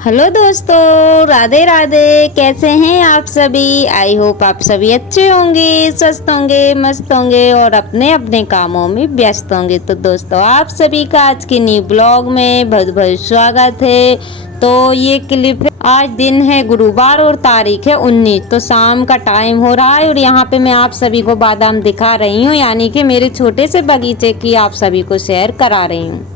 Hello दोस्तों, राधे राधे। कैसे हैं आप सभी? आई होप आप सभी अच्छे होंगे, स्वस्थ होंगे, मस्त होंगे और अपने अपने कामों में व्यस्त होंगे। तो दोस्तों, आप सभी का आज के न्यू ब्लॉग में बहुत बहुत स्वागत है। तो ये क्लिप है, आज दिन है गुरुवार और तारीख है 19। तो शाम का टाइम हो रहा है और यहाँ पे मैं आप सभी को बादाम दिखा रही हूँ, यानी कि मेरे छोटे से बगीचे की आप सभी को शेयर करा रही हूँ।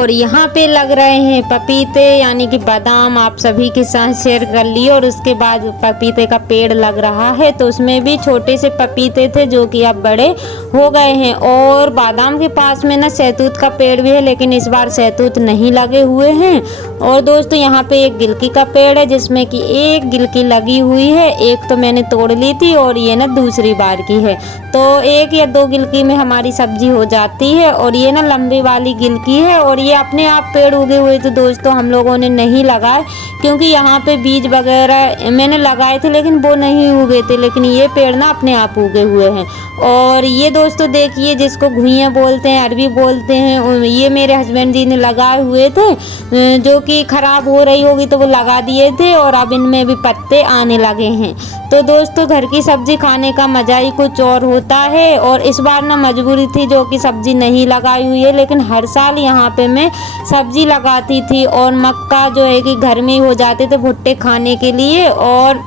और यहाँ पे लग रहे हैं पपीते, यानी कि बादाम आप सभी के साथ शेयर कर लिए। और उसके बाद पपीते का पेड़ लग रहा है, तो उसमें भी छोटे से पपीते थे जो कि अब बड़े हो गए हैं। और बादाम के पास में ना सहतूत का पेड़ भी है, लेकिन इस बार सहतूत नहीं लगे हुए हैं। और दोस्तों, यहाँ पे एक गिलकी का पेड़ है जिसमें कि एक गिलकी लगी हुई है। एक तो मैंने तोड़ ली थी और ये ना दूसरी बार की है, तो 1 या 2 गिलकी में हमारी सब्जी हो जाती है। और ये ना लंबी वाली गिलकी है और ये अपने आप पेड़ उगे हुए थे दोस्तों, हम लोगों ने नहीं लगाए क्योंकि यहाँ पे बीज वगैरह मैंने लगाए थे लेकिन वो नहीं उगे थे। लेकिन ये पेड़ ना अपने आप उगे हुए हैं। और ये दोस्तों देखिए, जिसको घुइयाँ बोलते हैं, अरबी बोलते हैं, ये मेरे हस्बैंड जी ने लगाए हुए थे। जो कि खराब हो रही होगी तो वो लगा दिए थे और अब इनमें भी पत्ते आने लगे हैं। तो दोस्तों, घर की सब्जी खाने का मजा ही कुछ और होता है। और इस बार ना मजबूरी थी जो कि सब्जी नहीं लगाई हुई है, लेकिन हर साल यहाँ पे मैं सब्जी लगाती थी। और मक्का जो है कि घर में ही हो जाते थे भुट्टे खाने के लिए, और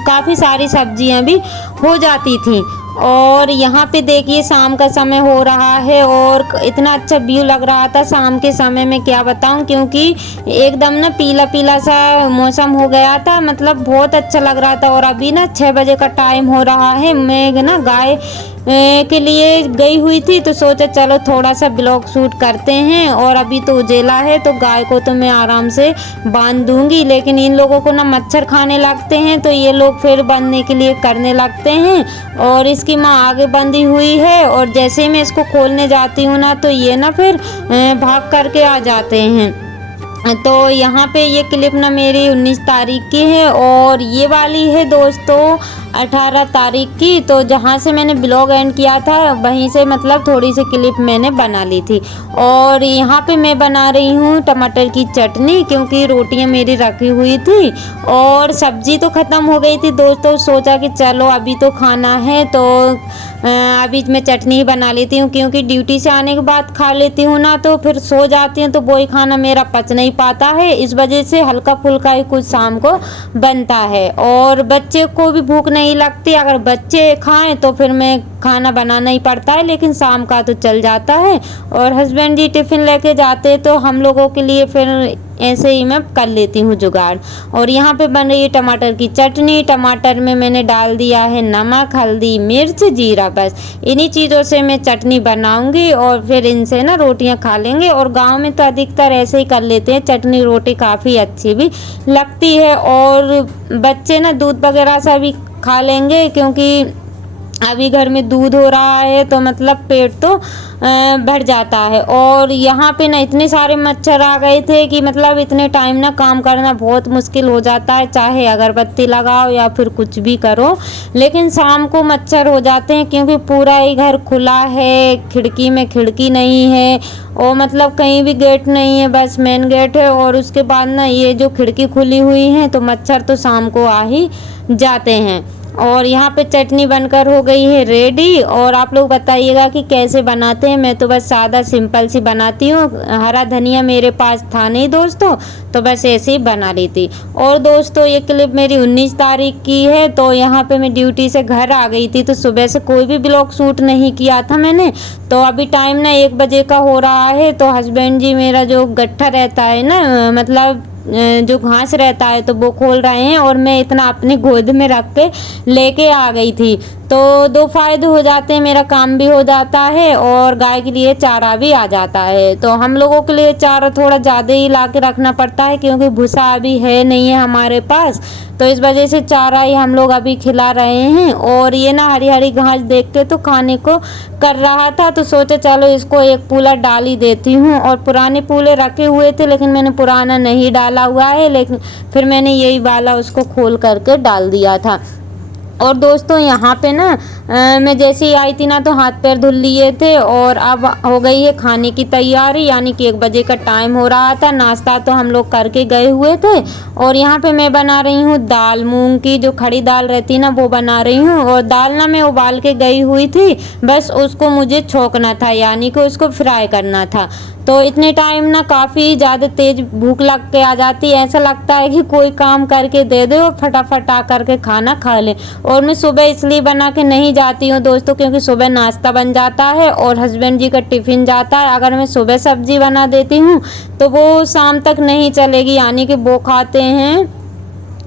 काफ़ी सारी सब्जियां भी हो जाती थी। और यहाँ पे देखिए, शाम का समय हो रहा है और इतना अच्छा व्यू लग रहा था शाम के समय में, क्या बताऊँ, क्योंकि एकदम ना पीला पीला सा मौसम हो गया था, मतलब बहुत अच्छा लग रहा था। और अभी ना 6 बजे का टाइम हो रहा है। मैं ना गाय के लिए गई हुई थी, तो सोचा चलो थोड़ा सा ब्लॉग शूट करते हैं। और अभी तो उजेला है, तो गाय को तो मैं आराम से बांध दूंगी, लेकिन इन लोगों को ना मच्छर खाने लगते हैं, तो ये लोग फिर बांधने के लिए करने लगते हैं। और इसकी माँ आगे बंधी हुई है, और जैसे ही मैं इसको खोलने जाती हूँ ना, तो ये ना फिर भाग करके आ जाते हैं। तो यहाँ पे ये क्लिप ना मेरी 19 तारीख की है और ये वाली है दोस्तों 18 तारीख की। तो जहाँ से मैंने ब्लॉग एंड किया था वहीं से मतलब थोड़ी सी क्लिप मैंने बना ली थी। और यहाँ पे मैं बना रही हूँ टमाटर की चटनी, क्योंकि रोटियाँ मेरी रखी हुई थी और सब्जी तो ख़त्म हो गई थी दोस्तों। सोचा कि चलो अभी तो खाना है, तो अभी मैं चटनी बना लेती हूँ, क्योंकि ड्यूटी से आने के बाद खा लेती हूँ ना, तो फिर सो जाती हूँ, तो वही खाना मेरा पच नहीं पाता है। इस वजह से हल्का फुल्का ही कुछ शाम को बनता है। और बच्चे को भी भूख नहीं लगती, अगर बच्चे खाएं तो फिर मैं खाना बनाना ही पड़ता है, लेकिन शाम का तो चल जाता है। और हस्बैंड जी टिफ़िन लेके जाते, तो हम लोगों के लिए फिर ऐसे ही मैं कर लेती हूँ जुगाड़। और यहाँ पे बन रही है टमाटर की चटनी। टमाटर में मैंने डाल दिया है नमक, हल्दी, मिर्च, जीरा, बस इन्हीं चीज़ों से मैं चटनी बनाऊंगी और फिर इनसे ना रोटियां खा लेंगे। और गांव में तो अधिकतर ऐसे ही कर लेते हैं, चटनी रोटी काफ़ी अच्छी भी लगती है। और बच्चे ना दूध वगैरह से भी खा लेंगे, क्योंकि अभी घर में दूध हो रहा है, तो मतलब पेट तो भर जाता है। और यहाँ पे ना इतने सारे मच्छर आ गए थे कि मतलब इतने टाइम ना काम करना बहुत मुश्किल हो जाता है, चाहे अगरबत्ती लगाओ या फिर कुछ भी करो, लेकिन शाम को मच्छर हो जाते हैं, क्योंकि पूरा ही घर खुला है, खिड़की में खिड़की नहीं है और मतलब कहीं भी गेट नहीं है, बस मेन गेट है। और उसके बाद ना ये जो खिड़की खुली हुई है, तो मच्छर तो शाम को आ ही जाते हैं। और यहाँ पे चटनी बनकर हो गई है रेडी। और आप लोग बताइएगा कि कैसे बनाते हैं। मैं तो बस सादा सिंपल सी बनाती हूँ, हरा धनिया मेरे पास था नहीं दोस्तों, तो बस ऐसे ही बना ली थी। और दोस्तों, ये क्लिप मेरी 19 तारीख की है। तो यहाँ पे मैं ड्यूटी से घर आ गई थी, तो सुबह से कोई भी ब्लॉग शूट नहीं किया था मैंने। तो अभी टाइम ना 1 बजे का हो रहा है, तो हस्बैंड जी मेरा जो गट्ठा रहता है ना, मतलब जो घास रहता है, तो वो खोल रहे हैं और मैं इतना अपनी गोद में रख के लेके आ गई थी। तो दो फ़ायदे हो जाते हैं, मेरा काम भी हो जाता है और गाय के लिए चारा भी आ जाता है। तो हम लोगों के लिए चारा थोड़ा ज़्यादा ही ला के रखना पड़ता है क्योंकि भूसा अभी है नहीं है हमारे पास, तो इस वजह से चारा ही हम लोग अभी खिला रहे हैं। और ये ना हरी हरी घास देख के तो खाने को कर रहा था, तो सोचा चलो इसको एक पूला डाल ही देती हूँ। और पुराने पूले रखे हुए थे लेकिन मैंने पुराना नहीं डाला हुआ है, लेकिन फिर मैंने यही वाला उसको खोल करके डाल दिया था। और दोस्तों यहाँ पे ना मैं जैसे ही आई थी ना तो हाथ पैर धुल लिए थे और अब हो गई है खाने की तैयारी, यानी कि 1 बजे का टाइम हो रहा था। नाश्ता तो हम लोग करके गए हुए थे और यहाँ पे मैं बना रही हूँ दाल, मूंग की जो खड़ी दाल रहती ना वो बना रही हूँ। और दाल ना मैं उबाल के गई हुई थी, बस उसको मुझे छोंकना था, यानी कि उसको फ्राई करना था। तो इतने टाइम ना काफ़ी ज़्यादा तेज़ भूख लग के आ जाती है, ऐसा लगता है कि कोई काम करके दे दे और फटाफट आ करके खाना खा ले। और मैं सुबह इसलिए बना के नहीं जाती हूँ दोस्तों क्योंकि सुबह नाश्ता बन जाता है और हस्बैंड जी का टिफ़िन जाता है। अगर मैं सुबह सब्जी बना देती हूँ तो वो शाम तक नहीं चलेगी, यानी कि वो खाते हैं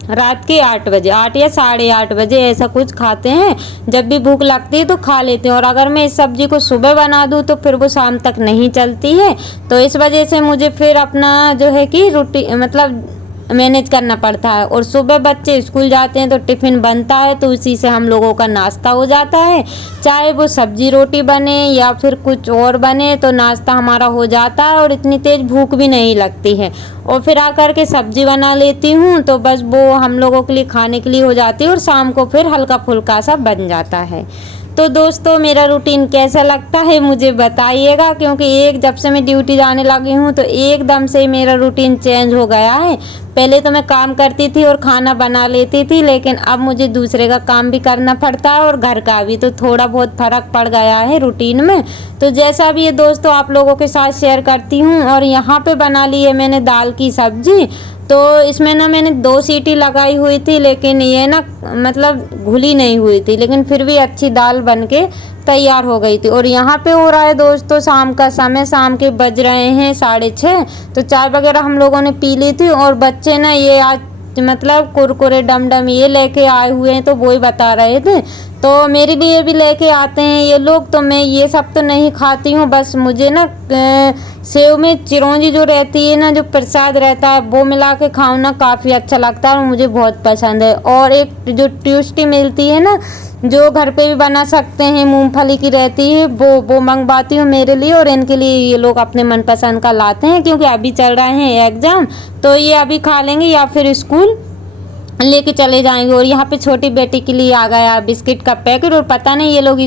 रात के 8 बजे, 8 या 8:30 बजे ऐसा कुछ खाते हैं। जब भी भूख लगती है तो खा लेते हैं। और अगर मैं इस सब्ज़ी को सुबह बना दूँ तो फिर वो शाम तक नहीं चलती है। तो इस वजह से मुझे फिर अपना जो है कि मतलब मैनेज करना पड़ता है। और सुबह बच्चे स्कूल जाते हैं तो टिफ़िन बनता है, तो उसी से हम लोगों का नाश्ता हो जाता है। चाहे वो सब्जी रोटी बने या फिर कुछ और बने, तो नाश्ता हमारा हो जाता है और इतनी तेज़ भूख भी नहीं लगती है। और फिर आकर के सब्जी बना लेती हूँ तो बस वो हम लोगों के लिए खाने के लिए हो जाती है और शाम को फिर हल्का फुल्का सा बन जाता है। तो दोस्तों मेरा रूटीन कैसा लगता है मुझे बताइएगा, क्योंकि जब से मैं ड्यूटी जाने लगी हूँ तो एकदम से मेरा रूटीन चेंज हो गया है। पहले तो मैं काम करती थी और खाना बना लेती थी, लेकिन अब मुझे दूसरे का काम भी करना पड़ता है और घर का भी, तो थोड़ा बहुत फ़र्क पड़ गया है रूटीन में। तो जैसा भी ये दोस्तों आप लोगों के साथ शेयर करती हूँ। और यहाँ पे बना ली है मैंने दाल की सब्ज़ी। तो इसमें ना मैंने 2 सीटी लगाई हुई थी, लेकिन ये ना मतलब घुली नहीं हुई थी, लेकिन फिर भी अच्छी दाल बन के तैयार हो गई थी। और यहाँ पे हो रहा है दोस्तों शाम का समय, शाम के बज रहे हैं 6:30। तो चाय वगैरह हम लोगों ने पी ली थी और बच्चे ना ये आज मतलब कुरकुरे डम ये लेके आए हुए हैं, तो वही बता रहे थे। तो मेरे लिए भी लेके आते हैं ये लोग, तो मैं ये सब तो नहीं खाती हूँ। बस मुझे ना सेव में चिरौंजी जो रहती है ना, जो प्रसाद रहता है, वो मिला के खाऊँ ना काफ़ी अच्छा लगता है और मुझे बहुत पसंद है। और एक जो ट्यूस्टी मिलती है ना, जो घर पे भी बना सकते हैं, मूंगफली की रहती है, वो मंगवाती हूँ मेरे लिए। और इनके लिए ये लोग अपने मनपसंद का लाते हैं क्योंकि अभी चल रहे हैं एग्ज़ाम, तो ये अभी खा लेंगे या फिर स्कूल लेके चले जाएंगे। और यहाँ पे छोटी बेटी के लिए आ गया बिस्किट का पैकेट। और पता नहीं ये लोग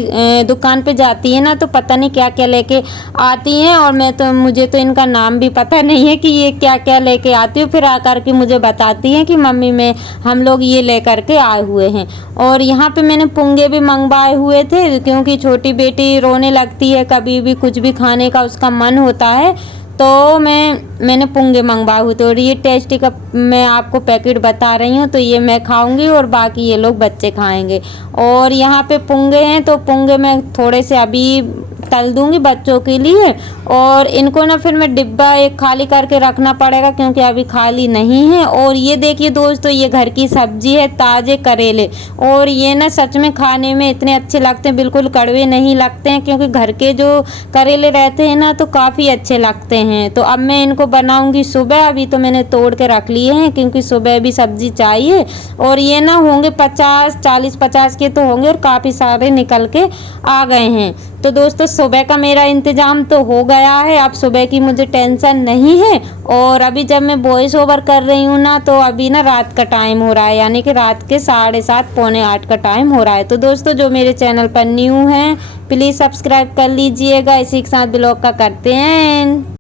दुकान पे जाती है ना तो पता नहीं क्या क्या लेके आती हैं, और मुझे तो इनका नाम भी पता नहीं है कि ये क्या क्या लेके आती है। फिर आकर के मुझे बताती हैं कि मम्मी हम लोग ये लेकर के आए हुए हैं। और यहाँ पे मैंने पुंगे भी मंगवाए हुए थे क्योंकि छोटी बेटी रोने लगती है, कभी भी कुछ भी खाने का उसका मन होता है, तो मैंने पुंगे मंगवाए हुए थे। और ये टेस्टी का मैं आपको पैकेट बता रही हूँ, तो ये मैं खाऊंगी और बाकी ये लोग बच्चे खाएंगे। और यहाँ पे पुंगे हैं, तो पुंगे मैं थोड़े से अभी तल दूंगी बच्चों के लिए। और इनको ना फिर मैं डिब्बा एक खाली करके रखना पड़ेगा क्योंकि अभी खाली नहीं है। और ये देखिए दोस्तों, ये घर की सब्जी है, ताज़े करेले। और ये ना सच में खाने में इतने अच्छे लगते हैं, बिल्कुल कड़वे नहीं लगते हैं क्योंकि घर के जो करेले रहते हैं ना तो काफ़ी अच्छे लगते हैं। तो अब मैं इनको बनाऊंगी सुबह, अभी तो मैंने तोड़ के रख लिए हैं क्योंकि सुबह भी सब्जी चाहिए। और ये ना होंगे 40-50 के तो होंगे और काफ़ी सारे निकल के आ गए हैं। तो दोस्तों सुबह का मेरा इंतज़ाम तो हो गया है, अब सुबह की मुझे टेंशन नहीं है। और अभी जब मैं वॉइस ओवर कर रही हूँ ना तो अभी ना रात का टाइम हो रहा है, यानी कि रात के 7:30 पौने 8 का टाइम हो रहा है। तो दोस्तों जो मेरे चैनल पर न्यू हैं प्लीज़ सब्सक्राइब कर लीजिएगा। इसी के साथ ब्लॉग का करते हैं।